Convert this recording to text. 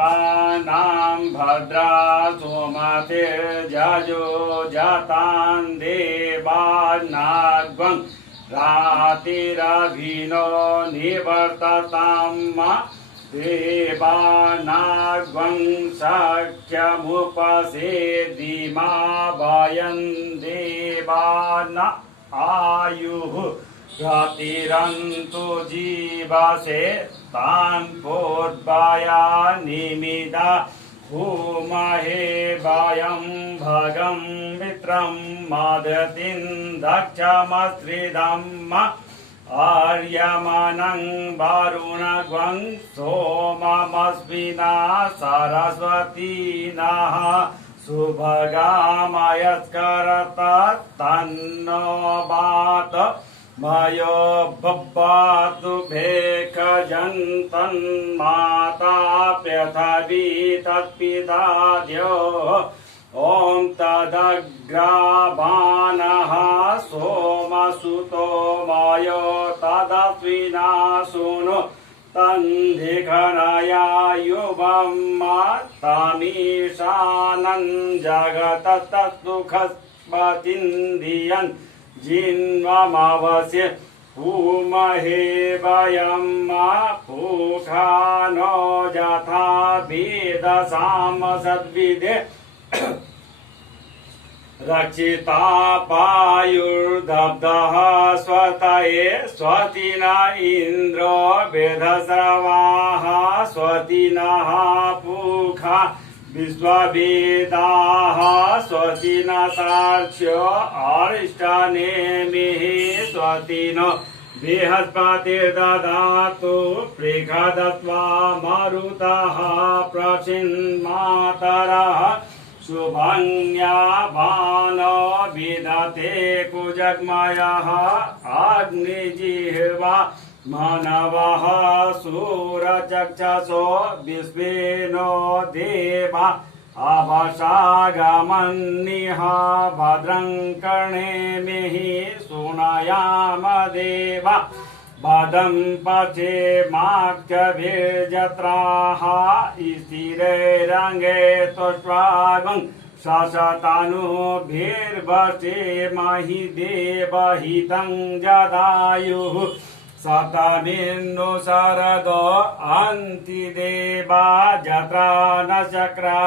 देवानां भद्रा सोमतिर्जयो जातान् देवानाग्वं रातिरभिनो निवर्ततां देवानाग्वं शक्यमुपसेदिमा वयं देवाना आयुः रातिरन्तु जीवसे तान् पूर्वाया निमिदा भूमहे वयं भगं मित्रं मदतिं दक्षमस्त्रिदम् आर्यमनं वरुणग्वं सोममस्विना सरस्वती नः सुभगामयस्करत तन्नो वात मयो बब्बातु भेकजन्तन्माता पृथिवी तत्पिता द्यो ॐ तदग्रावाणः सोमसुतो मयो तदस्विना सूनु तन्धिघनया युवं तमीशानं जगतस्तुखस्पतिन्धियन् जिन्वमवस्य भूमहे वयं पूखा नो यथा वेदसाम सद्विदे रक्षिता पायुर्दब्धः स्वतये स्वतिन इन्द्रो वेधस्रवाः स्वतिनः पूखा विश्ववेदाः स्वतिन सार्क्ष्यो अरिष्टनेमिः स्वतिनो बृहस्पतिर्दधातु पृषदत्वा मरुतः प्रचिन्मातरः शुभङ्यावानो विदते कुजग्मयः अग्निजिह्वा मानवः सूरचक्षसो विश्वेनो देवा अवशागमन्निह भद्रं कर्णेमिः शृणुयाम देवा भदं पचेमाख्यभिर्जत्राः स्थिरैरङ्गे तुष्ट्वागं शशतनुभिर्वचेमहि देवहितं जदायुः शतमिन्नु शरदो अन्ति देवा जत्रा न चक्रा